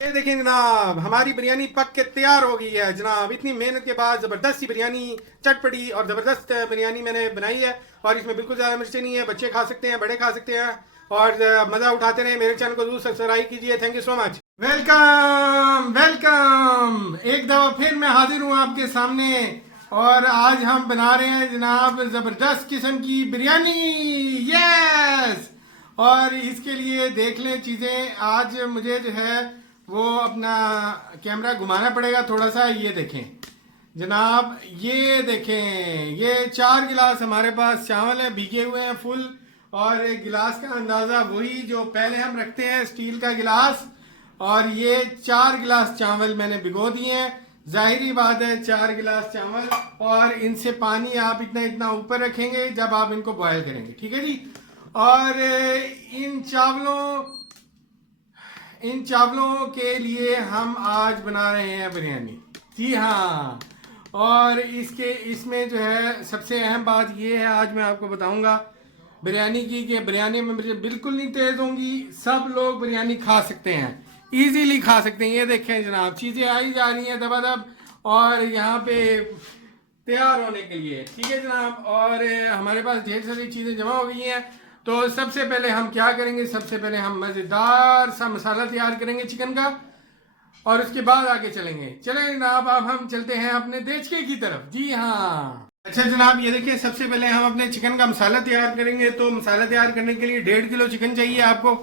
ये देखें जनाब, हमारी बिरयानी पक के तैयार हो गई है जनाब। इतनी मेहनत के बाद ज़बरदस्त सी बिरयानी, चटपटी और ज़बरदस्त बिरयानी मैंने बनाई है। और इसमें बिल्कुल ज़्यादा मिर्चें नहीं है। बच्चे खा सकते हैं, बड़े खा सकते हैं और मज़ा उठाते रहे। मेरे चैनल को जरूर सब्सक्राइब कीजिए। Thank you so much. Welcome welcome, एक दफ़ा फिर मैं हाजिर हूँ आपके सामने। और आज हम बना रहे हैं जनाब ज़बरदस्त किस्म की बिरयानी। यस, और इसके लिए देख लें चीज़ें। आज मुझे जो है वो अपना कैमरा घुमाना पड़ेगा थोड़ा सा। ये देखें जनाब, ये देखें, ये 4 गिलास हमारे पास चावल है, भीगे हुए हैं फुल। और एक गिलास का अंदाज़ा वही जो पहले हम रखते हैं, स्टील का गिलास। और ये 4 गिलास चावल मैंने भिगो दिए हैं। जाहिर बात है 4 गिलास चावल, और इनसे पानी आप इतना इतना ऊपर रखेंगे जब आप इनको बॉयल करेंगे, ठीक है जी। और इन चावलों के लिए हम आज बना रहे हैं बिरयानी। जी हाँ, और इसमें जो है सबसे अहम बात ये है, आज मैं आपको बताऊंगा बिरयानी की, कि बिरयानी में मुझे बिल्कुल नहीं तेज होंगी। सब लोग बिरयानी खा सकते हैं, इजीली खा सकते हैं। ये देखें जनाब, चीज़ें आई जा रही हैं दबादब और यहाँ पे तैयार होने के लिए, ठीक है जनाब। और हमारे पास ढेर सारी चीज़ें जमा हो गई हैं। तो सबसे पहले हम क्या करेंगे, सबसे पहले हम मज़ेदार सा मसाला तैयार करेंगे चिकन का, और उसके बाद आगे चलेंगे। चलें जनाब, अब हम चलते हैं अपने देचके की तरफ। जी हाँ, अच्छा जनाब, ये देखिए सबसे पहले हम अपने चिकन का मसाला तैयार करेंगे। तो मसाला तैयार करने के लिए 1.5 किलो चिकन चाहिए आपको।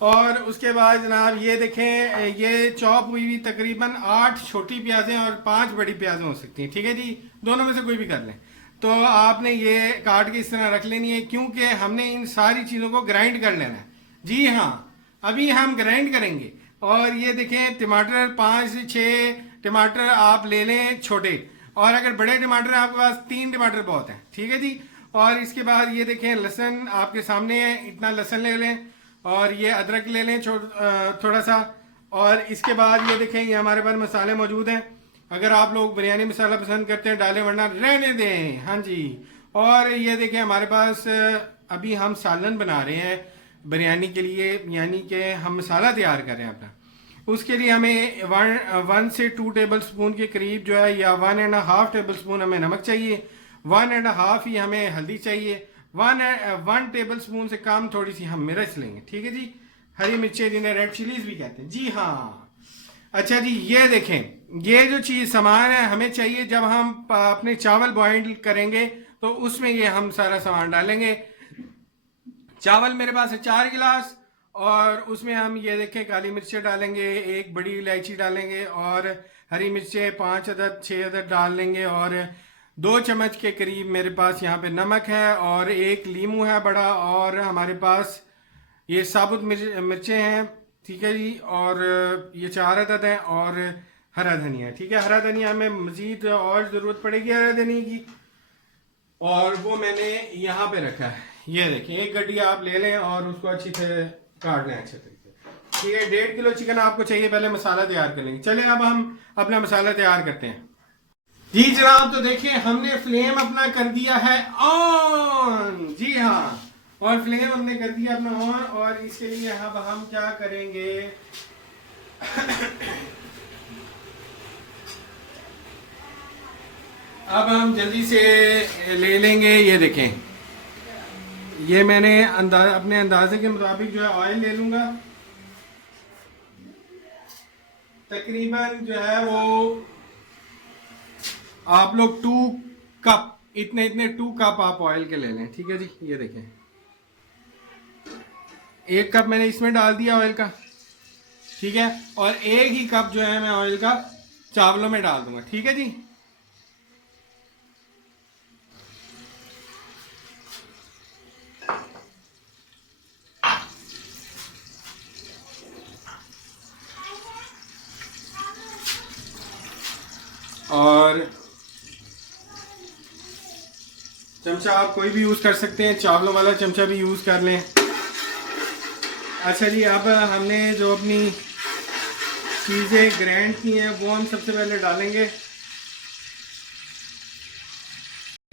और उसके बाद जनाब ये देखें, ये चॉप हुई हुई तकरीबन 8 छोटी प्याज़ें और 5 बड़ी प्याज़ें हो सकती हैं, ठीक है जी। दोनों में से कोई भी कर लें। तो आपने ये काट के इस तरह रख लेनी है, क्योंकि हमने इन सारी चीज़ों को ग्राइंड कर लेना है। जी हाँ, अभी हम ग्राइंड करेंगे। और ये देखें, टमाटर 5 से 6 टमाटर आप ले लें छोटे, और अगर बड़े टमाटर हैं आपके पास 3 टमाटर बहुत हैं, ठीक है जी। और इसके बाद ये देखें, लहसुन आपके सामने है, इतना लहसुन ले लें। और ये अदरक ले लें थोड़ा सा। और इसके बाद ये देखें, ये हमारे पास मसाले मौजूद हैं। अगर आप लोग बिरयानी मसाला पसंद करते हैं डालें, वरना रहने दें। हाँ जी। और ये देखें, हमारे पास अभी हम सालन बना रहे हैं बिरयानी के लिए, यानी कि हम मसाला तैयार कर रहे हैं अपना। उसके लिए हमें 1 से 2 टेबल स्पून के करीब जो है, या 1.5 टेबल स्पून हमें नमक चाहिए। 1.5 ही हमें हल्दी चाहिए। 1 टेबल स्पून से कम थोड़ी सी हम मिर्च लेंगे, ठीक है जी। हरी मिर्चें जिन्हें रेड चिलीज भी कहते हैं। जी हाँ, अच्छा जी, ये देखें, ये जो चीज़ सामान है हमें चाहिए जब हम अपने चावल बॉईल करेंगे, तो उसमें ये हम सारा सामान डालेंगे। चावल मेरे पास है 4 गिलास, और उसमें हम ये देखें काली मिर्चें डालेंगे, 1 बड़ी इलायची डालेंगे, और हरी मिर्चें 5 अदद 6 अदद डाल लेंगे। और 2 चम्मच के करीब मेरे पास यहाँ पे नमक है, और 1 लीमू है बड़ा, और हमारे पास ये साबुत मिर्चें हैं, ठीक है जी। और ये 4 अदद हैं, और हरा धनिया, ठीक है। हरा धनिया हमें मज़ीद और ज़रूरत पड़ेगी हरा धनिया की, और वो मैंने यहाँ पे रखा है। ये देखिए, 1 गड्डी आप ले लें और उसको अच्छी तरह काट लें अच्छे तरीके से, ठीक है। 1.5 किलो चिकन आपको चाहिए। पहले मसाला तैयार कर लेंगे। चलें अब हम अपना मसाला तैयार करते हैं। जी जनाब, तो देखिए हमने फ्लेम अपना कर दिया है ऑन। जी हाँ, और फ्लेम हमने कर दिया अपना ऑन। और इसके लिए अब हम क्या करेंगे अब हम जल्दी से ले लेंगे। ये देखें, ये मैंने अपने अंदाजे के मुताबिक जो है ऑयल ले लूंगा। तकरीबन जो है वो आप लोग 2 कप, इतने इतने 2 कप आप ऑयल के ले लें, ठीक है जी। ये देखें, 1 कप मैंने इसमें डाल दिया ऑयल का, ठीक है। और 1 ही कप जो है मैं ऑयल का चावलों में डाल दूंगा, ठीक है जी। और चमचा आप कोई भी यूज़ कर सकते हैं, चावलों वाला चमचा भी यूज़ कर लें। अच्छा जी, अब हमने जो अपनी चीज़ें ग्राइंड की हैं वो हम सबसे पहले डालेंगे।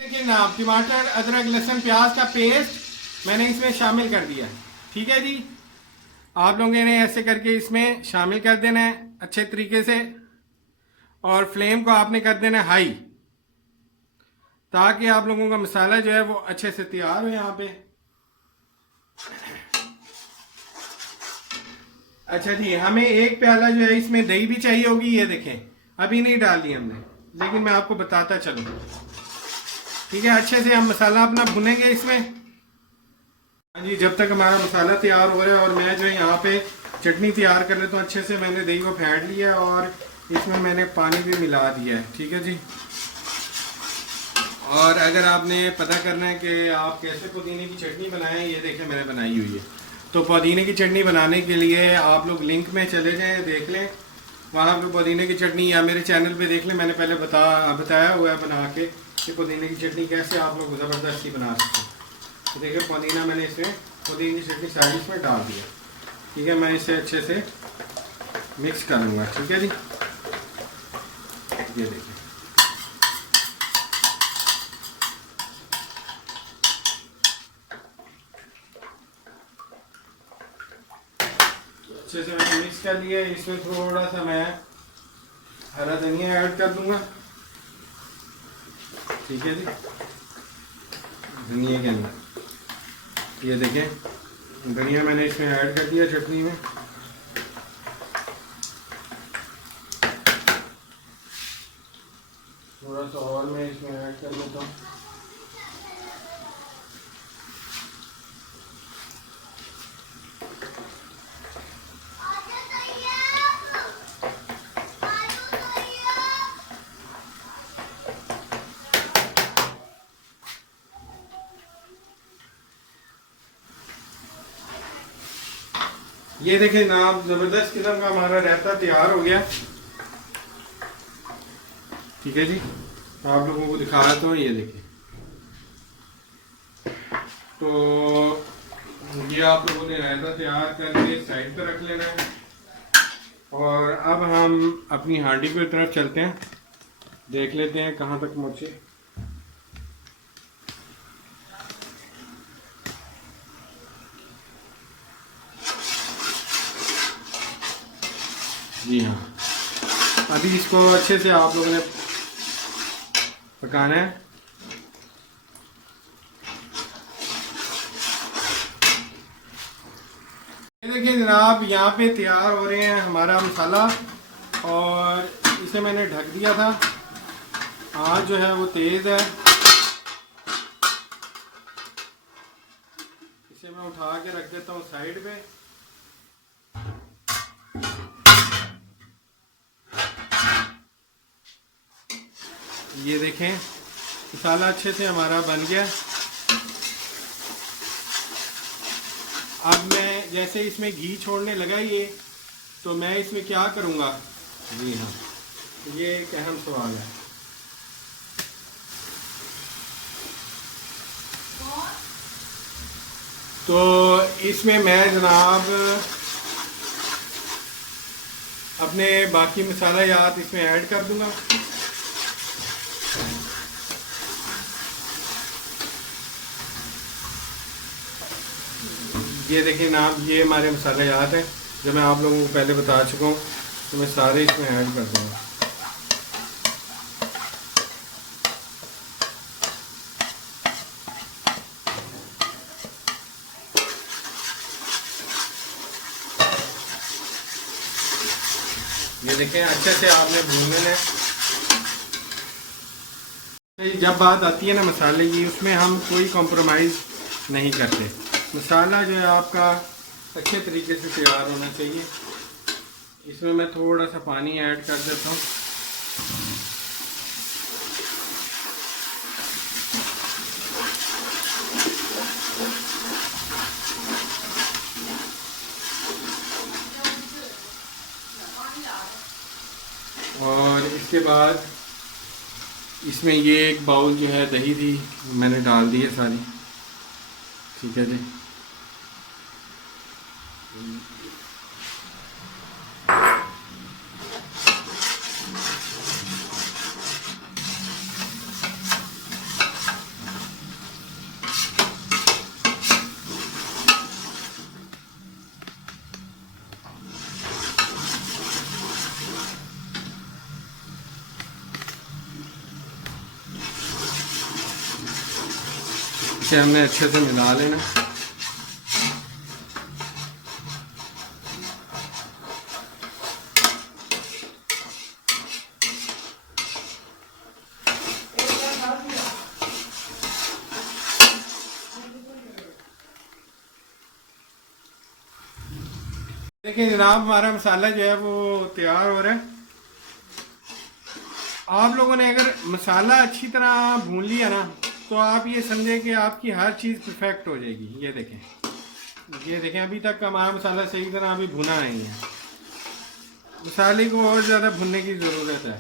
देखिए ना, टमाटर अदरक लहसुन प्याज का पेस्ट मैंने इसमें शामिल कर दिया, ठीक है जी। आप लोगों ने ऐसे करके इसमें शामिल कर देना है अच्छे तरीके से, और फ्लेम को आपने कर देना है हाई, ताकि आप लोगों का मसाला जो है वो अच्छे से तैयार हो। यहाँ पे अच्छा जी, हमें एक प्याला जो है इसमें दही भी चाहिए होगी। ये देखें, अभी नहीं डाल दी हमने, लेकिन मैं आपको बताता चलूँ। ठीक है, अच्छे से हम मसाला अपना भुनेंगे इसमें। हाँ जी, जब तक हमारा मसाला तैयार हो रहा है और मैं जो है यहाँ पे चटनी तैयार कर लेता हूँ। अच्छे से मैंने दही को फेंट लिया और इसमें मैंने पानी भी मिला दिया है। ठीक है जी। और अगर आपने पता करना है कि आप कैसे पुदीने की चटनी बनाएं, ये देखें मैंने बनाई हुई है। तो पुदीने की चटनी बनाने के लिए आप लोग लिंक में चले जाएं, देख लें, वहाँ आप लोग पुदीने की चटनी, या मेरे चैनल पे देख लें, मैंने पहले बताया हुआ है बना के कि पुदीने की चटनी कैसे आप लोग ज़बरदस्ती बना सकते हैं। तो देखिए पुदीना मैंने इसमें पुदीने की चटनी सारी इसमें डाल दिया। ठीक है, मैं इसे अच्छे से मिक्स करूँगा। ठीक है जी, ये देखिए अच्छे से मैंने मिक्स कर लिया। इसमें थोड़ा सा मैं हरा धनिया ऐड कर दूंगा। ठीक है जी, धनिया के अंदर ये देखें धनिया मैंने इसमें ऐड कर दिया चटनी में। थोड़ा सा और मैं इसमें ऐड कर देता हूँ। ये देखें जनाब, जबरदस्त किस्म का हमारा रायता तैयार हो गया। ठीक है जी, आप लोगों को दिखा रहा था। ये देखिए, तो ये आप लोगों ने रायता तैयार करके साइड पर रख लेना है। और अब हम अपनी हांडी की तरफ चलते हैं, देख लेते हैं कहाँ तक पहुँचे। जी हाँ, अभी इसको अच्छे से आप लोगों ने पकाना है। ये देखिए जनाब, यहाँ पे तैयार हो रहे हैं हमारा मसाला, और इसे मैंने ढक दिया था। आँच जो है वो तेज़ है। इसे मैं उठा के रख देता हूँ साइड पे। ये देखें मसाला अच्छे से हमारा बन गया। अब मैं जैसे इसमें घी छोड़ने लगा ये, तो मैं इसमें क्या करूँगा। जी हाँ, ये एक अहम सवाल है। तो इसमें मैं जनाब अपने बाकी मसाला याद इसमें ऐड कर दूँगा। ये देखिए जनाब, ये हमारे मसाले याद हैं जो मैं आप लोगों को पहले बता चुका हूँ, तो मैं सारे इसमें ऐड कर दूँगा। ये देखें अच्छे से आपने भूनना है। जब बात आती है ना मसाले की, उसमें हम कोई कॉम्प्रोमाइज़ नहीं करते। मसाला जो है आपका अच्छे तरीके से तैयार होना चाहिए। इसमें मैं थोड़ा सा पानी ऐड कर देता हूँ। और इसके बाद इसमें ये एक बाउल जो है दही थी मैंने डाल दी है सारी। ठीक है जी, इसे हमने अच्छे से मिला लेना। देखिए जनाब, हमारा मसाला जो है वो तैयार हो रहा है। आप लोगों ने अगर मसाला अच्छी तरह भून लिया ना, तो आप ये समझें कि आपकी हर चीज़ परफेक्ट हो जाएगी। ये देखें, ये देखें, अभी तक हमारा मसाला सही तरह अभी भुना नहीं है। मसाले को और ज़्यादा भुनने की ज़रूरत है।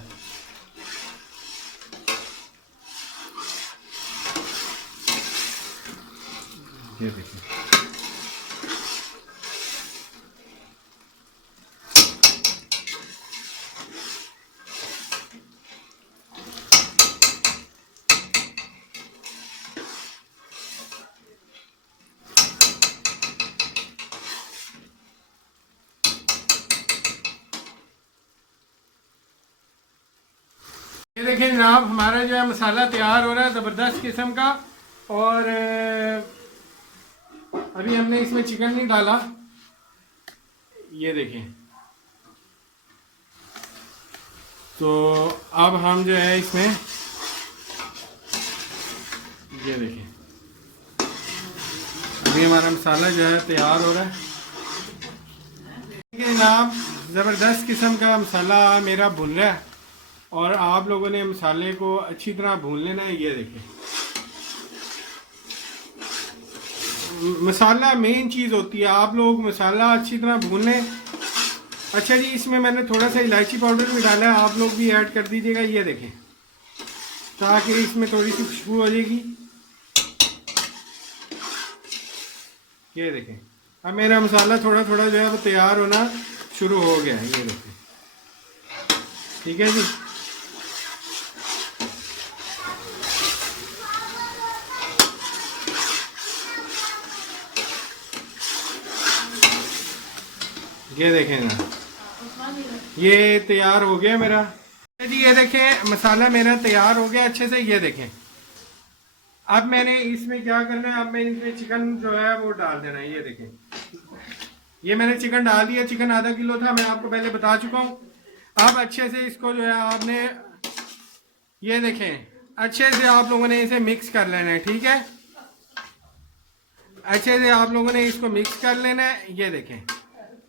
ये देखें, ये देखिए जनाब, हमारा जो है मसाला तैयार हो रहा है ज़बरदस्त किस्म का। और अभी हमने इसमें चिकन नहीं डाला। ये देखें, तो अब हम जो है इसमें, ये देखें, अभी हमारा मसाला जो है तैयार हो रहा है। देखिए जनाब, ज़बरदस्त किस्म का मसाला मेरा भुन रहा है और आप लोगों ने मसाले को अच्छी तरह भून लेना है। ये देखें, मसाला मेन चीज़ होती है। आप लोग मसाला अच्छी तरह भून लें। अच्छा जी, इसमें मैंने थोड़ा सा इलायची पाउडर भी डाला है, आप लोग भी ऐड कर दीजिएगा। ये देखें, ताकि इसमें थोड़ी सी खुशबू हो जाएगी। ये देखें, अब मेरा मसाला थोड़ा थोड़ा जो है वो तैयार होना शुरू हो गया है। ये देखें, ठीक है जी। ये देखें ना, ये तैयार हो गया मेरा जी। ये देखें, मसाला मेरा तैयार हो गया अच्छे से। ये देखें, अब मैंने इसमें क्या करना है, अब मैं इसमें चिकन जो है वो डाल देना है। ये देखें, ये मैंने चिकन डाल दिया। चिकन आधा किलो था, मैं आपको पहले बता चुका हूँ। अब अच्छे से इसको जो है आपने, ये देखें, अच्छे से आप लोगों ने इसे मिक्स कर लेना है। ठीक है, अच्छे से आप लोगों ने इसको मिक्स कर लेना है। ये देखें,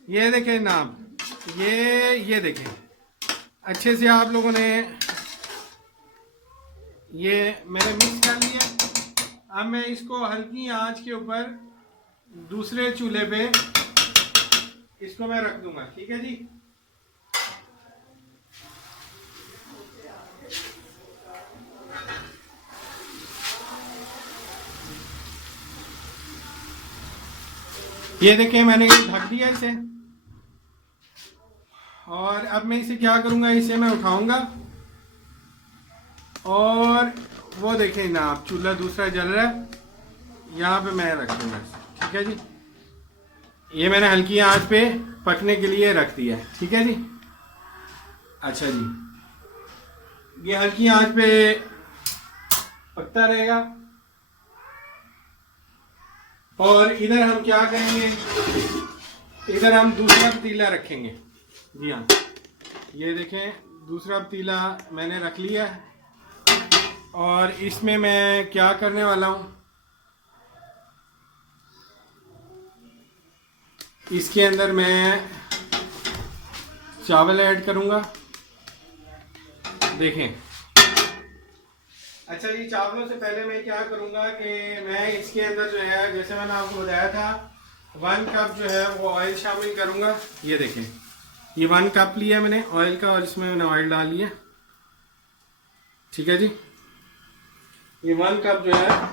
ये देखें जनाब, ये देखें, अच्छे से आप लोगों ने ये मैंने मिक्स कर लिया। अब मैं इसको हल्की आंच के ऊपर दूसरे चूल्हे पे इसको मैं रख दूंगा। ठीक है जी। ये देखें, मैंने ये ढक दिया इसे। और अब मैं इसे क्या करूंगा, इसे मैं उठाऊंगा और वो देखें ना आप, चूल्हा दूसरा जल रहा है, यहाँ पे मैं रख दूंगा। ठीक है जी, ये मैंने हल्की आंच पे पकने के लिए रख दिया है। ठीक है जी। अच्छा जी, ये हल्की आंच पे पकता रहेगा। और इधर हम क्या करेंगे, इधर हम दूसरा पतीला रखेंगे। जी हाँ, ये देखें, दूसरा पतीला मैंने रख लिया है। और इसमें मैं क्या करने वाला हूँ, इसके अंदर मैं चावल ऐड करूँगा। देखें, अच्छा जी, चावलों से पहले मैं क्या करूँगा कि मैं इसके अंदर जो है, जैसे मैंने आपको बताया था, 1 कप जो है वो ऑयल शामिल करूँगा। ये देखें, ये 1 कप लिया मैंने ऑयल का और इसमें मैंने ऑयल डाल लिया। ठीक है जी, ये 1 कप जो है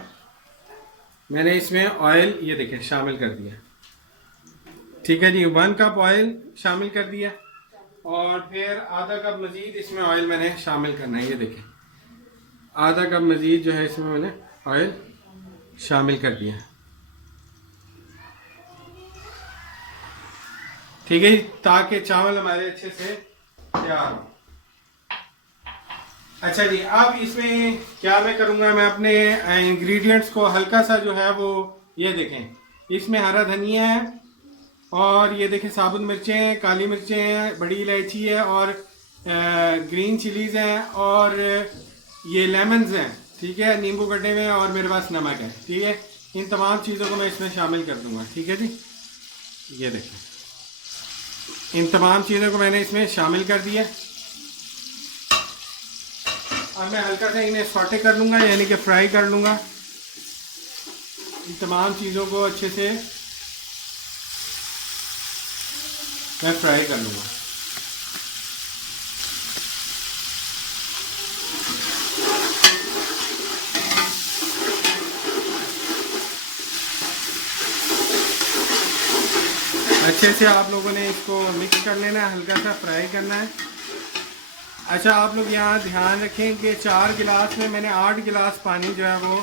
मैंने इसमें ऑयल, ये देखें, शामिल कर दिया। ठीक है जी, 1 कप ऑयल शामिल कर दिया। और फिर आधा कप मज़ीद इसमें ऑयल मैंने शामिल करना है। ये देखें, आधा कप मज़ीद जो है इसमें मैंने ऑयल शामिल कर दिया। ठीक है, ताकि चावल हमारे अच्छे से तैयार हो। अच्छा जी, अब इसमें क्या मैं करूँगा, मैं अपने इंग्रेडिएंट्स को हल्का सा जो है वो, ये देखें इसमें हरा धनिया है, और ये देखें साबुत मिर्चें हैं, काली मिर्चें हैं, बड़ी इलायची है, और ग्रीन चिलीज़ हैं, और ये लेमन्स हैं, ठीक है, नींबू कटे हुए हैं, और मेरे पास नमक है, ठीक है। इन तमाम चीज़ों को मैं इसमें शामिल कर दूंगा, ठीक है जी। ये देखें इन तमाम चीज़ों को मैंने इसमें शामिल कर दिया। अब मैं हल्का सा इन्हें सॉटे कर लूँगा, यानी कि फ्राई कर लूँगा। इन तमाम चीज़ों को अच्छे से मैं फ्राई कर लूँगा। अच्छे से आप लोगों ने इसको मिक्स कर लेना है, हल्का सा फ्राई करना है। अच्छा, आप लोग यहाँ ध्यान रखें कि 4 गिलास में मैंने 8 गिलास पानी जो है वो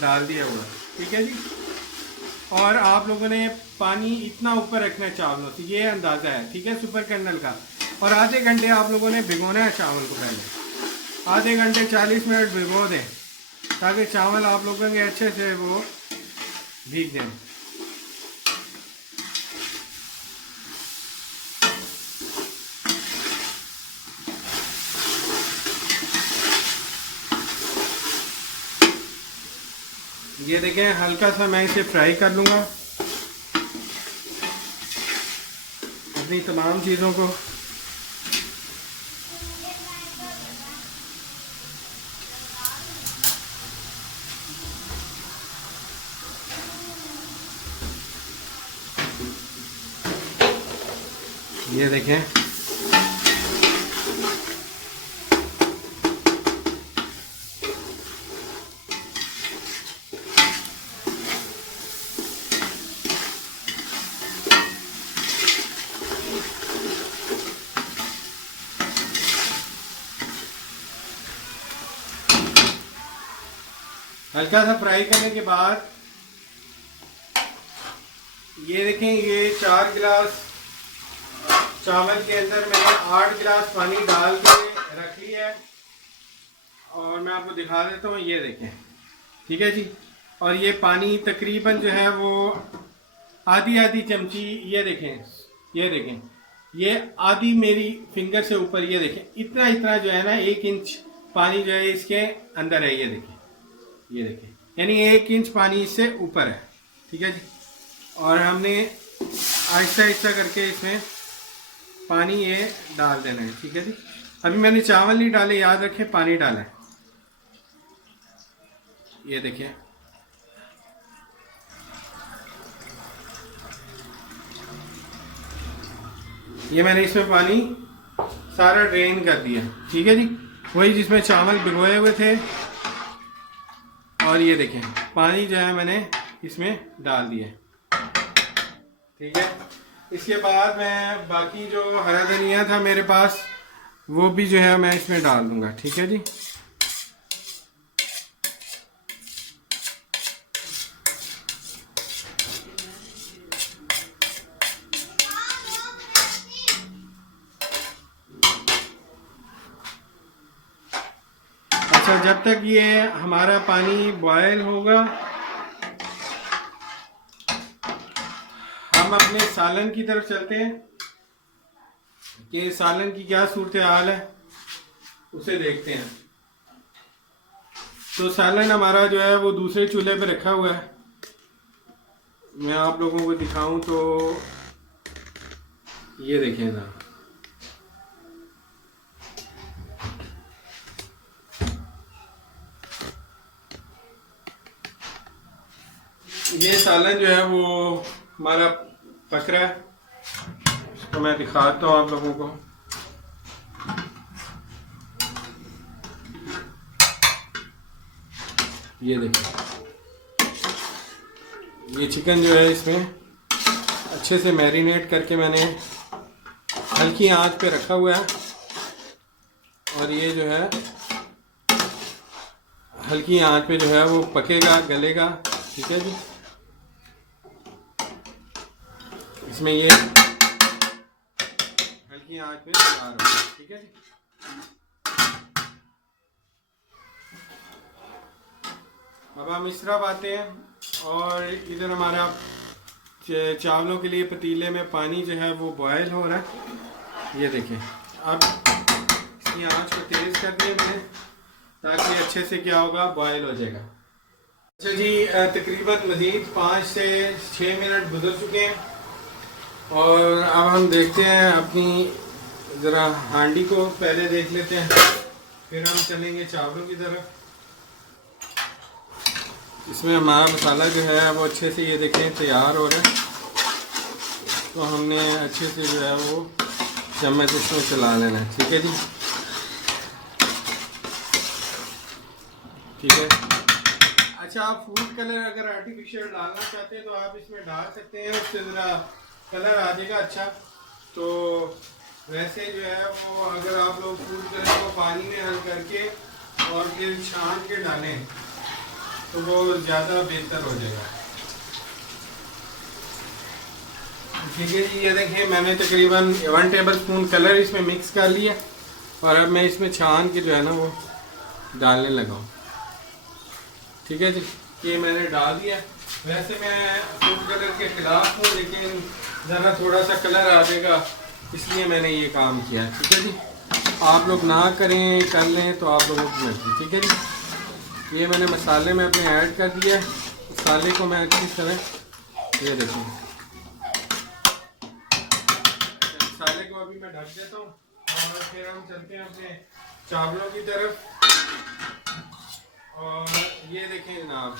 डाल दिया हुआ, ठीक है जी। और आप लोगों ने पानी इतना ऊपर रखना है चावलों से, ये अंदाज़ा है, ठीक है, सुपर कर्नल का। और आधे घंटे आप लोगों ने भिगोना है चावल को, पहले आधे घंटे 40 मिनट भिगो दें, ताकि चावल आप लोगों के अच्छे से वो भीग जाएँ। ये देखें हल्का सा मैं इसे फ्राई कर लूँगा, अपनी तमाम चीज़ों को। ये देखें हल्का सा फ्राई करने के बाद ये देखें, ये 4 गिलास चावल के अंदर मैंने 8 गिलास पानी डाल के रख लिया है, और मैं आपको दिखा देता हूँ। ये देखें, ठीक है जी। और ये पानी तकरीबन जो है वो आधी आधी चमची, ये देखें, ये देखें, ये आधी मेरी फिंगर से ऊपर, ये देखें इतना इतना जो है ना, 1 इंच पानी जो है इसके अंदर है, ये देखें, ये देखें, यानी 1 इंच पानी इससे ऊपर है, ठीक है जी। और हमने आहिस्ता आहिस्ता करके इसमें पानी ये डाल देना है, ठीक है जी। अभी मैंने चावल नहीं डाले, याद रखें पानी डाला है। ये देखिए, ये मैंने इसमें पानी सारा ड्रेन कर दिया, ठीक है जी, वही जिसमें चावल भिगोए हुए थे। और ये देखें पानी जो है मैंने इसमें डाल दिया, ठीक है। इसके बाद मैं बाकी जो हरा धनिया था मेरे पास, वो भी जो है मैं इसमें डाल दूंगा, ठीक है जी। अच्छा, जब तक ये हमारा पानी बॉयल होगा, हम अपने सालन की तरफ चलते हैं कि सालन की क्या सूरत हाल है, उसे देखते हैं। तो सालन हमारा जो है वो दूसरे चूल्हे पे रखा हुआ है, मैं आप लोगों को दिखाऊं तो ये देखें ना, ये सालन जो है वो हमारा पक रहा है, तो मैं दिखाता हूँ आप लोगों को। ये देखिए, ये चिकन जो है इसमें अच्छे से मैरिनेट करके मैंने हल्की आंच पे रखा हुआ है, और ये जो है हल्की आंच पे जो है वो पकेगा, गलेगा, ठीक है जी। इसमें ये हल्की आंच पे तैयार होगा, ठीक है जी। अब हम इस तरफ आते हैं और इधर हमारा चावलों के लिए पतीले में पानी जो है वो बॉयल हो रहा है। ये देखें, अब इसकी आंच को तेज़ कर दिया मैंने ताकि अच्छे से क्या होगा, बॉयल हो जाएगा। अच्छा जी, तकरीबन मज़ीद 5 से 6 मिनट गुजर चुके हैं और अब हम देखते हैं अपनी ज़रा हांडी को पहले देख लेते हैं, फिर हम चलेंगे चावलों की तरफ। इसमें हमारा मसाला जो है वो अच्छे से ये देखें तैयार हो रहा है, तो हमने अच्छे से जो है वो चम्मच इसमें चला लेना है। ठीक है जी, ठीक है। अच्छा, आप फूड कलर अगर आर्टिफिशियल डालना चाहते हैं तो आप इसमें डाल सकते हैं, उससे ज़रा कलर आ जाएगा अच्छा। तो वैसे जो है वो अगर आप लोग फूड कलर को पानी में हल करके और फिर छान के डालें तो वो ज़्यादा बेहतर हो जाएगा। ठीक है जी, ये देखिए मैंने तकरीबन 1 टेबल स्पून कलर इसमें मिक्स कर लिया और अब मैं इसमें छान के जो है ना वो डालने लगा हूँ। ठीक है जी, ये मैंने डाल दिया। वैसे मैं फूड कलर के ख़िलाफ़ हूँ, लेकिन ज़रा थोड़ा सा कलर आ जाएगा इसलिए मैंने ये काम किया। ठीक है जी, आप लोग ना करें, कर लें तो आप लोगों की मर्ज़ी। ठीक है जी, ये मैंने मसाले में अपने ऐड कर दिया है। मसाले को मैं अच्छी तरह ये देखिए, मसाले को अभी मैं ढक देता हूँ और फिर हम चलते हैं अपने चावलों की तरफ। और ये देखें जनाब,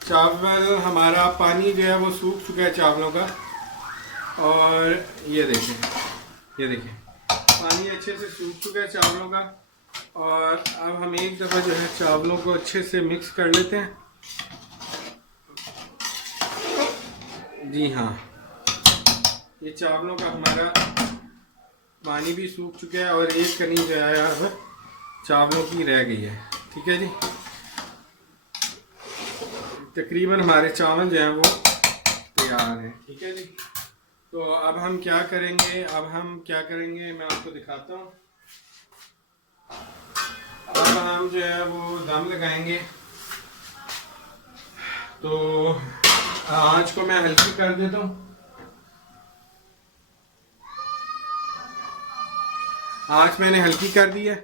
चावल हमारा पानी जो है वो सूख चुका है चावलों का, और ये देखें पानी अच्छे से सूख चुका है चावलों का। और अब हम एक दफ़ा जो है चावलों को अच्छे से मिक्स कर लेते हैं। जी हाँ, ये चावलों का हमारा पानी भी सूख चुका है और एक कनी जो है अब चावलों की रह गई है। ठीक है जी, तकरीबन हमारे चावल जो हैं वो तैयार हैं। ठीक है जी, तो अब हम क्या करेंगे मैं आपको दिखाता हूँ। अब हम जो है वो दम लगाएंगे, तो आंच को मैं हल्की कर देता हूँ। आंच मैंने हल्की कर दी है।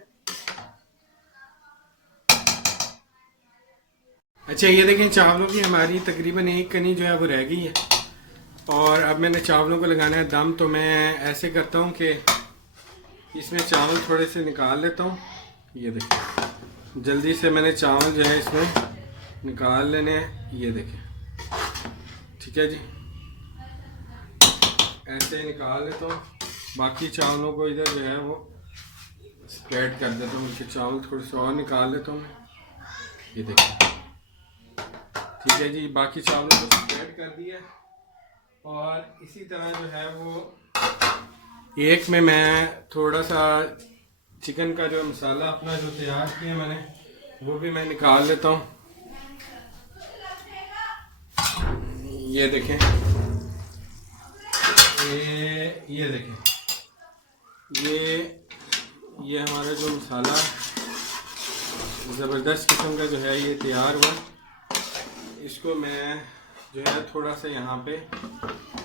अच्छा, ये देखें चावलों की हमारी तकरीबन एक कनी जो है वो रह गई है और अब मैंने चावलों को लगाना है दम। तो मैं ऐसे करता हूँ कि इसमें चावल थोड़े से निकाल लेता हूँ। ये देखें, जल्दी से मैंने चावल जो है इसमें निकाल लेने हैं। ये देखें, ठीक है जी, ऐसे निकाल लेता हूँ। बाकी चावलों को इधर जो है वो स्प्रेड कर देता हूँ। उनके चावल थोड़े से और निकाल लेता हूँ। ये देखें, ठीक है जी, बाकी चावलों को स्प्रेड कर दिया। और इसी तरह जो है वो एक में मैं थोड़ा सा चिकन का जो मसाला अपना जो तैयार किया मैंने वो भी मैं निकाल लेता हूँ। ये देखें, ये देखें, ये हमारा जो मसाला ज़बरदस्त किस्म का जो है ये तैयार हुआ। इसको मैं जो है थोड़ा सा यहाँ पे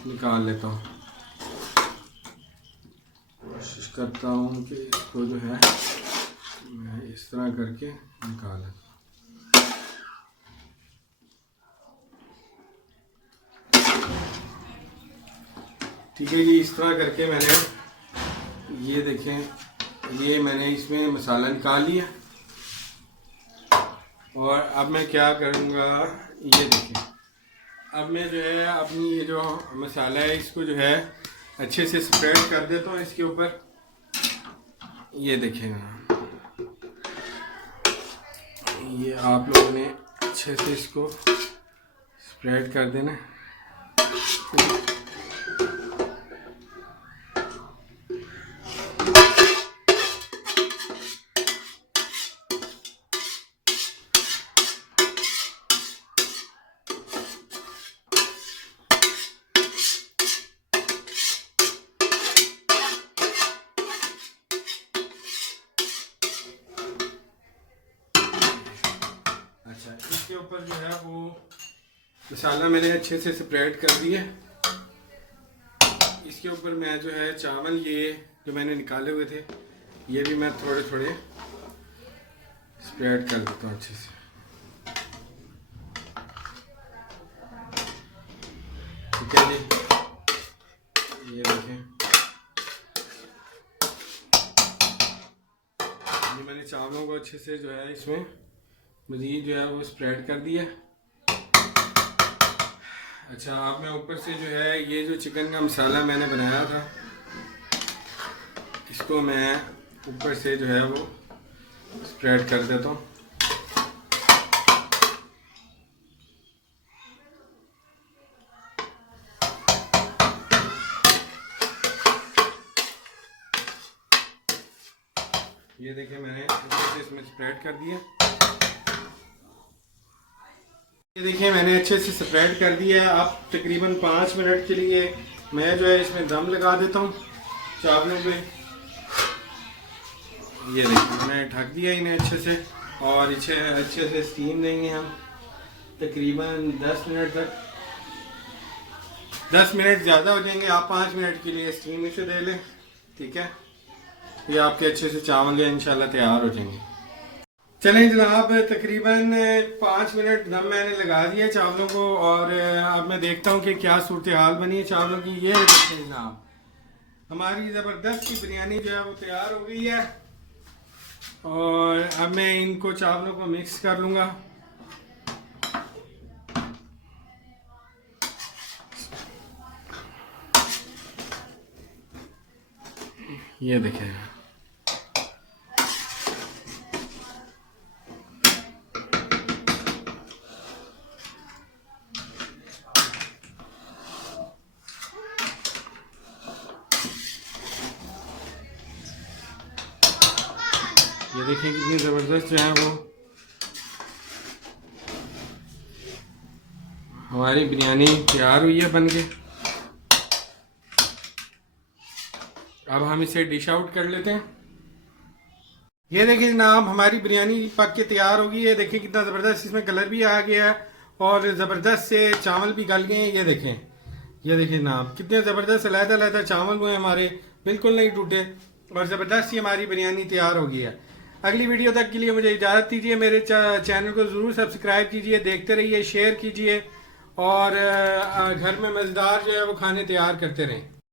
निकाल लेता हूँ। कोशिश करता हूँ कि इसको जो है मैं इस तरह करके निकाल लेता हूँ। ठीक है जी, इस तरह करके मैंने ये देखें, ये मैंने इसमें मसाला निकाल लिया। और अब मैं क्या करूँगा, ये देखें, अब मैं जो है अपनी ये जो मसाला है इसको जो है अच्छे से स्प्रेड कर देता हूँ इसके ऊपर। ये देखें ना, ये आप लोगों ने अच्छे से इसको स्प्रेड कर देना। अच्छा, इसके ऊपर जो है वो मसाला मैंने अच्छे से स्प्रेड कर दिया। इसके ऊपर मैं जो है चावल ये जो मैंने निकाले हुए थे ये भी मैं थोड़े थोड़े स्प्रेड कर देता हूँ अच्छे से। ठीक है जी, ये देखें ये मैंने चावलों को अच्छे से जो है इसमें मज़ीद जो है वो स्प्रेड कर दिया। अच्छा, अब मैं ऊपर से जो है ये जो चिकन का मसाला मैंने बनाया था इसको मैं ऊपर से जो है वो स्प्रेड कर देता हूँ। ये देखिए मैंने ऊपर से इसमें स्प्रेड कर दिया। ये देखिए मैंने अच्छे से स्प्रेड कर दिया है। अब तकरीबन 5 मिनट के लिए मैं जो है इसमें दम लगा देता हूँ चावलों पे। ये देखिए मैं ढक दिया इन्हें अच्छे से और इसे अच्छे से स्टीम देंगे हम तकरीबन 10 मिनट तक। 10 मिनट ज़्यादा हो जाएंगे, आप 5 मिनट के लिए स्टीम इसे दे लें। ठीक है, ये आपके अच्छे से चावल इंशाल्लाह तैयार हो जाएंगे। चलें जनाब, तकरीबन 5 मिनट दम मैंने लगा दिया चावलों को और अब मैं देखता हूँ कि क्या सूरत हाल बनी है चावलों की। ये देखें जनाब, हमारी ज़बरदस्त की बिरयानी जो है वो तैयार हो गई है और अब मैं इनको चावलों को मिक्स कर लूँगा। ये देखें ये देखिए कितनी ज़बरदस्त जो है वो हमारी बिरयानी तैयार हुई है बन के। अब हम इसे डिश आउट कर लेते हैं। ये देखिए जनाब, हमारी बिरयानी पक के तैयार होगी। ये देखिए कितना ज़बरदस्त इसमें कलर भी आ गया है और ज़बरदस्त से चावल भी गल गए हैं। ये देखिए जनाब, कितने ज़बरदस्त अलग-अलग चावल हुए हमारे, बिल्कुल नहीं टूटे और ज़बरदस्त ही हमारी बिरयानी तैयार हो गई है। अगली वीडियो तक के लिए मुझे इजाज़त दीजिए। मेरे चैनल को ज़रूर सब्सक्राइब कीजिए, देखते रहिए, शेयर कीजिए और घर में मज़ेदार जो है वो खाने तैयार करते रहें।